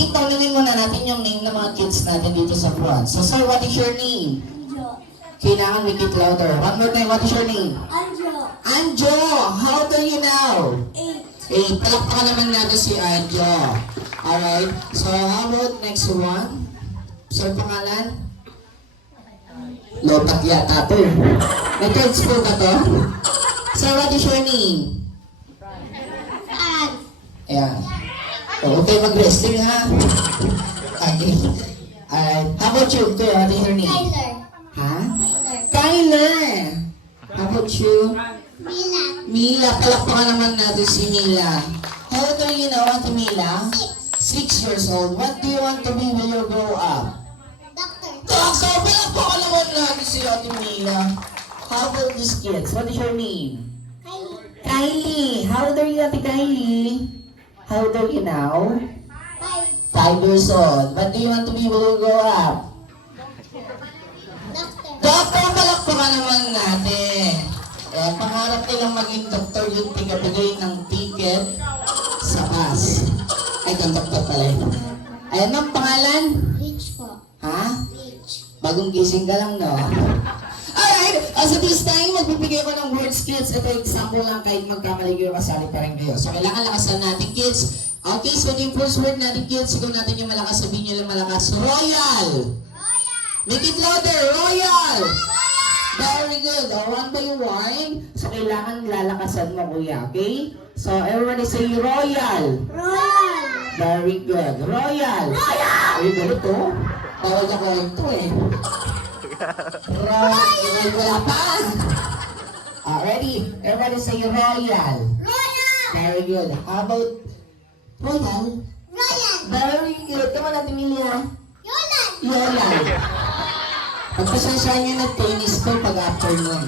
think tanungin muna natin yung name ng mga kids natin dito sa front. So, sir, what is your name? Kailangan make it louder. One more time, what is your name? Anjo. Anjo! How old are you now? 8. Palakpakan naman natin si Anjo. Alright, so how about next one? Sir, pangalan? Lopat yata to. May third school ka to? Sir, what is your name? Fran. Ayan. Oh, okay, mag-wrestling ha? Okay. Alright, how about you? Kuya, what is your name? Tyler. Ha? Tyler. Kyler! How about you? Mila. Mila, palakpakan naman natin si Mila. How old are you now, Ate Mila? 6 years old. What do you want to be when you grow up? Doctor. Doctor, palakpakan naman natin si Ate Mila. How about these kids? What is your name? Kylie. Kylie. How old are you, Ate Kylie? How old are you now? 5. 5 years old. What do you want to be when you grow up? Doctor. Doctor, palakpakan naman natin. Eh, pangarap nilang maging doktor yung tigabigay ng ticket sa bus. Ay, conductor pala yun. Ayan ang pangalan? Rich po. Ha? Rich. Bagong gising ka lang, no? Alright, as of this time, magbibigay ko ng words, kids. Ito example lang, kahit magkamali kayo, kasali pa rin kayo. So, kailangan lakasan natin, kids. Okay, so yung first word natin, kids, sigaw natin yung malakas, sabihin nyo lang malakas. Royal! Make it louder, royal! Very good. One by one. So, kailangan lalakasan mo, kuya. Okay? So, everybody say royal. Royal. Very good. Royal. Royal. Ay, ganito to. Tawag ako ito eh. Royal. Wala pa. Ready? Everybody say royal. Royal. Very good. How about royal? Royal. Very good. Come on, Ate Milia. Yolan. Royal. Pagpasensya niyo na tennis ko pag afternoon.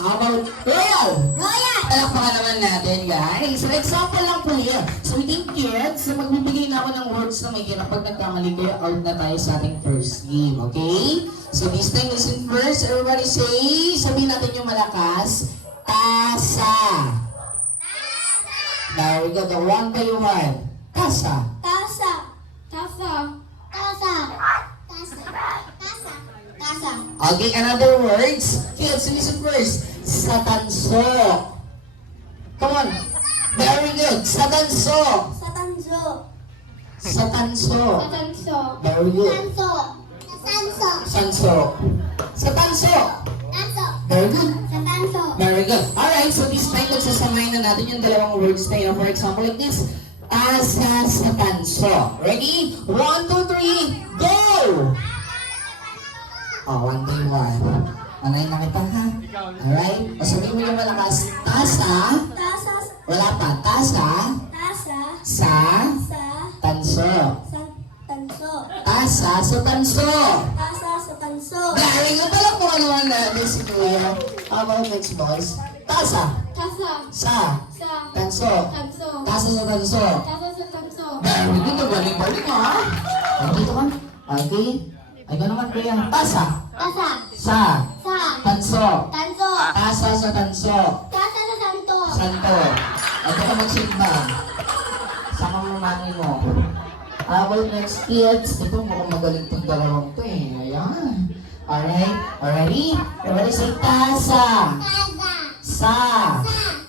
How about royal? Royal. Palakpakan naman natin, guys. So, example lang po here. So, within kids, so magbibigay na ako ng words na may hirap. Pag nagkamali kayo, out na tayo sa ating first game, okay? So, this time, listen first. Everybody say, sabihin natin yung malakas. Tasa. There we go. The one by one. Tasa. Tasa. Tasa. Tasa. Tasa. Tasa. Tasa. Okay, another words. Kids, listen first. Satanso. Come on. Very good. Satanso. Satanso. Satanso. Satanso. Very good. Tanso. Tanso. Sanso. Satanso. Tanso. Very good. Satanso. Very good. Alright, so this time magsasamay na natin yung dalawang words na yun. For example, like this. Tasa sa tanso. Ready? 1, 2, 3, go! Oh, 1 by 1. Anay na kita ha? Alright? Pasabihin mo yung malakas. Tasa. Tasa. Wala pa. Tasa. Tasa. Sa. Sa. Tanso. Sa. Tanso. Tasa sa tanso. Tasa sa tanso. Galing nga pala kung ano natin si Kuya. How about next boys? Tasa. Tasa. Sa. Sa. Tanso. Tanso. Tasa sa tanso. Tasa sa tanso. Very good. Balik-balik mo ha. Okay, dito ka. Okay. Ay, gano'n naman Kuya. Tasa. Tasa. Sa. Sa. Tanso. Tanso. Tasa sa tanso. Tasa sa santo. Santo. Ito ka magsimba. Sama mo mami mo. How about next kids? Ito mukhang magaling itong dalawang to eh. Ayan. Alright. Alrighty? Everybody say tasa. Tasa. Sa.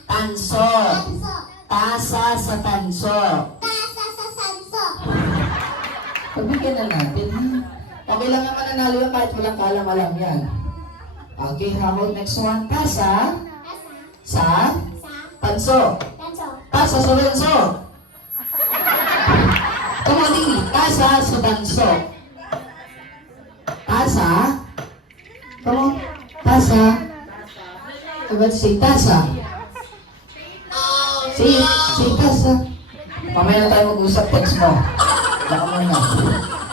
Tanso. Tanso. Tasa sa tanso. Tasa sa sanso. Pagbigyan na natin ha. Okay lang naman nanalo yan kahit walang kalam-alam yan. Okay, how about next one? Tasa. Tasa. Sa. Sa. Tanso. Tanso. Tasa sa tanso. Come on, Dini. Tasa sa tanso. Tasa. Come on. Tasa. Everybody say tasa. Say tasa. Mamaya na tayo mag-usap, text mo. Baka muna.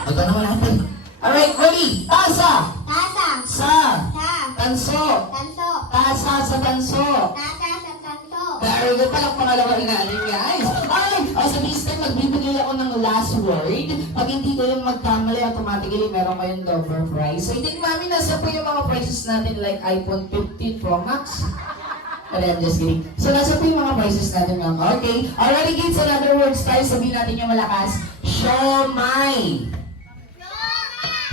Ito naman natin. Alright, ready? Tasa. Tasa. Sa. Sa. Tanso. Tanso. Tasa sa tanso. Tasa sa santo. Very good. Palang pangalawa inanin, guys. Alright. So this time, magbibigay ako ng last word. Pag hindi ko yung magkamali, automatically meron kayong double prize. So I think, mami, nasa po yung mga prizes natin like iPhone 15 Pro Max. And I'm just kidding. So nasa po yung mga prizes natin, ma'am. Okay. Alrighty, kids. Another words tayo. Sabihin natin yung malakas. Siomay.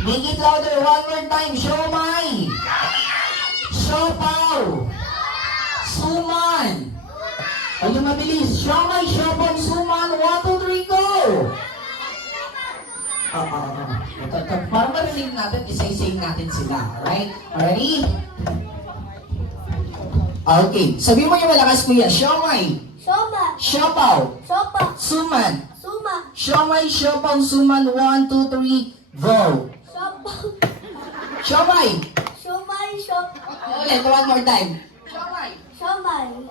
Make it louder one more time. Siomay. Siopaw. Suman. Ano mabilis? Siomay, siopaw, suman. 1, 2, 3, go! Para marinig natin, isa-ising natin sila. Alright? Ready? Okay. Sabi mo yung malakas, kuya. Siomay. Soma. Siopaw. Sopa. Suman. Suma. Siomay, siopaw, suman. 1, 2, 3, go! Sopa. Siomay. Sumay. Sop. Ulit, one more time. Siomay. Somay.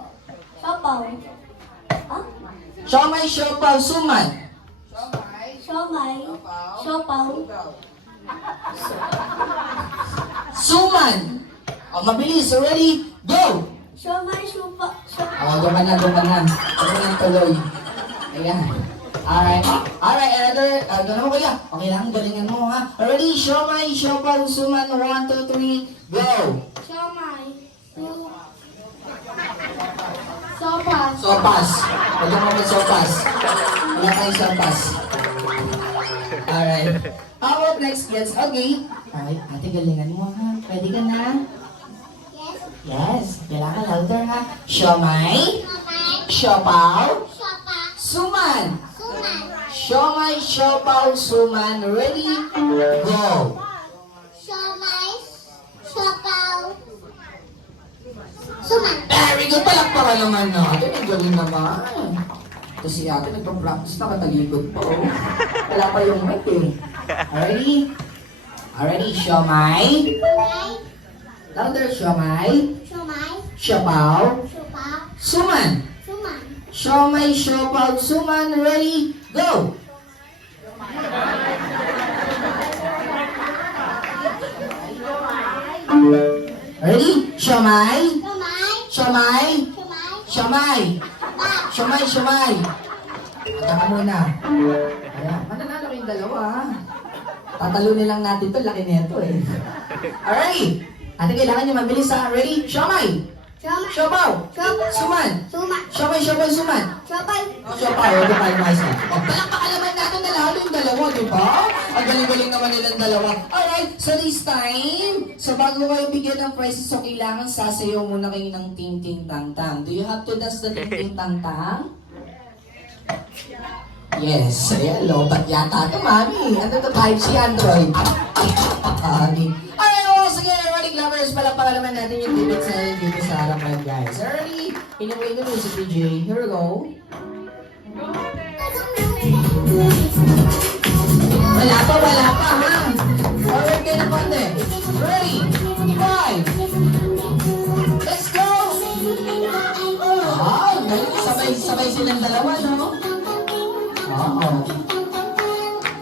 Sopaw. Ha? Siomay, siopaw, suman. Somay. Sopaw. Suman. O, mabilis. Ready? Go! Somay. Supa. Doon ka na. Doon ka na tuloy. Ayan. Alright. Alright, another. Doon mo kuya. Okay lang, galingan mo ha. Ready? Siomay, siopaw, suman. 1, 2, 3, go! Somay. Sopas. Sopas. Huwag mo mag-sopas. Wala tayong sopas. Alright. How about next, kids? Okay. Alright, ate, galingan mo ha. Pwede ka na? Yes. Yes. Kailangan louder ha. Siomay, Somay. siopaw, Sopa. suman. Suman. Siomay, siopaw, suman. Ready? Go! Somay. Sopaw. Suman. Very good. Palakpakan naman natin. Ang galing naman. Kasi ate, nagpa-practice na katalikod pa. Oh. Wala pa yung mic eh. Ready? Already, siomay. Somay. Louder, siomay. Somay. Siopaw. Sopa. Suman. Suman. Siomay, siopaw, suman. Ready? Go! Ready? Siomay. Somay. Siomay. Somay. Siomay. Siomay. Taka muna. Ayan. Mananalo kayong dalawa ha. Tatalunin lang natin to. Laki neto eh. Alright. Ate, kailangan nyo mabilis ha. Ready? Siomay. Somay. Siopaw. Sopa. Suman. Suma. Siomay, siopaw, suman. Sopay. Siopaw. Ito tayo mais na. O, palakpakan naman natin na lahat yung dalawa, di ba? Ang galing-galing naman nilang dalawa. Alright, so this time, so bago kayo bigyan ng prizes, so kailangan sasayaw muna kayo ng Ting Ting Tang Tang. Do you have to dance the Ting Ting Tang Tang? Yes, ayan, lobat yata ito, mami. Ano ito, 5G Android? Alright, oh, sige, running lovers, palakpakan naman natin yung tickets na dito sa harapan, guys. Ready? Inuwi the music, DJ. Here we go. Wala pa, ha? Forward kayo ng konti. Ready? 5. Let's go! Sabay silang dalawa, no? Oo.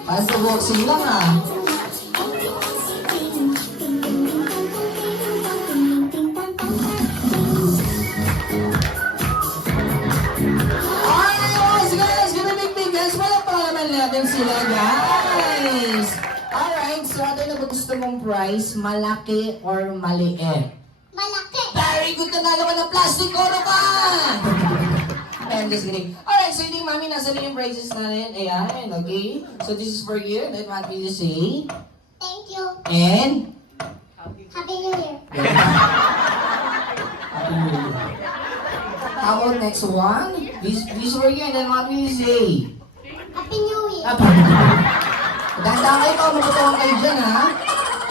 Parang sa boxing lang, ha? Natin sila, guys! Alright, so ano na ba gusto mong prize? Malaki or maliit? Malaki. Very good! Nanalo ka ng plastic oro ka! I'm just kidding. Alright, so hindi mami, nasa na yung prizes natin. Ayan, okay? So this is for you. Then what will you say? Thank you. And? Happy New Year. Happy New Year. How about next one? This for you, and then what will you say? Happy New Year. Dahan-dahan kayo pa, mabutawan kayo dyan, ha?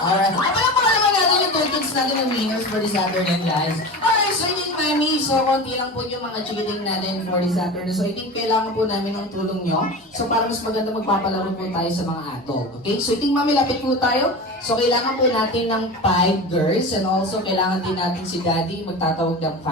Alright. Pala naman natin yung tokens natin ng winners for this afternoon, guys. Alright, so I think, mami, so konti lang po yung mga chikiting natin for this afternoon. So I think kailangan po namin ng tulong nyo. So para mas maganda magpapalaro po tayo sa mga adult. Okay? So I think, mami, lapit po tayo. So kailangan po natin ng 5 girls and also kailangan din natin si daddy magtatawag ng 5